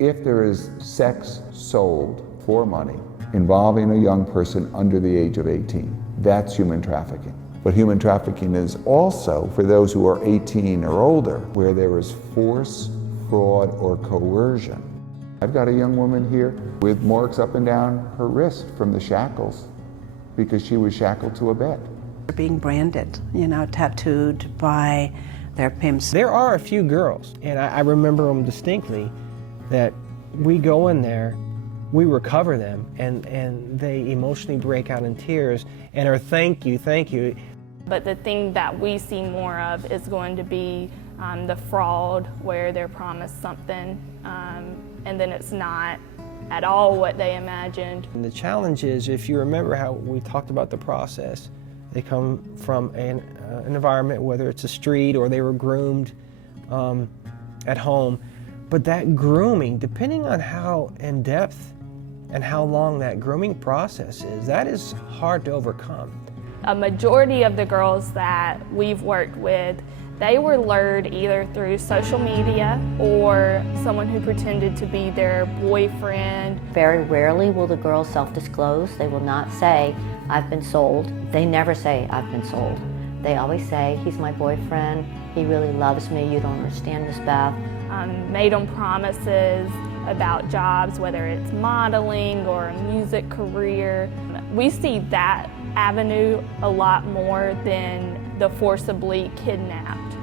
If there is sex sold for money involving a young person under the age of 18, that's human trafficking. But human trafficking is also for those who are 18 or older, where there is force, fraud, or coercion. I've got a young woman here with marks up and down her wrist from the shackles because she was shackled to a bed. They're being branded, tattooed by their pimps. There are a few girls, and I remember them distinctly, that we go in there, we recover them, and they emotionally break out in tears and are thank you. But the thing that we see more of is going to be the fraud, where they're promised something and then it's not at all what they imagined. And the challenge is, if you remember how we talked about the process, they come from an environment, whether it's a street or they were groomed at home. But that grooming, depending on how in depth and how long that grooming process is, that is hard to overcome. A majority of the girls that we've worked with, they were lured either through social media or someone who pretended to be their boyfriend. Very rarely will the girls self-disclose. They will not say, I've been sold. They never say, I've been sold. They always say, he's my boyfriend, he really loves me, you don't understand, Miss Beth. Made them promises about jobs, whether it's modeling or a music career. We see that avenue a lot more than the forcibly kidnapped.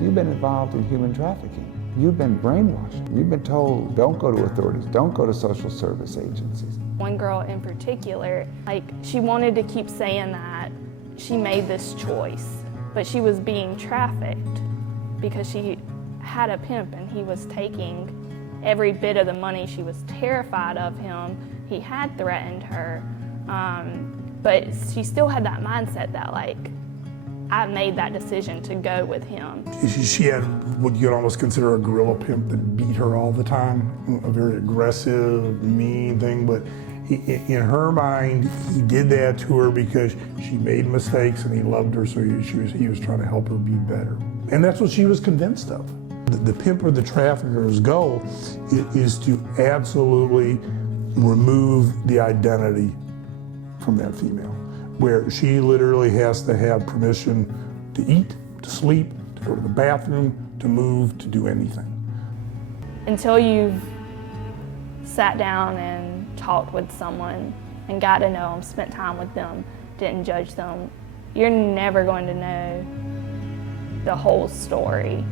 You've been involved in human trafficking. You've been brainwashed. You've been told, don't go to authorities, don't go to social service agencies. One girl in particular, she wanted to keep saying that she made this choice, but she was being trafficked because she had a pimp and he was taking every bit of the money. She was terrified of him. He had threatened her, but she still had that mindset that I made that decision to go with him. She had what you'd almost consider a gorilla pimp that beat her all the time, a very aggressive, mean thing, but in her mind, he did that to her because she made mistakes and he loved her, so he was trying to help her be better. And that's what she was convinced of. The pimp or the trafficker's goal is to absolutely remove the identity from that female, where she literally has to have permission to eat, to sleep, to go to the bathroom, to move, to do anything. Until you've sat down and talked with someone and got to know them, spent time with them, didn't judge them, you're never going to know the whole story.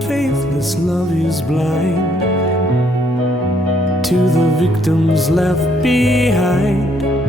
Faithless love is blind to the victims left behind.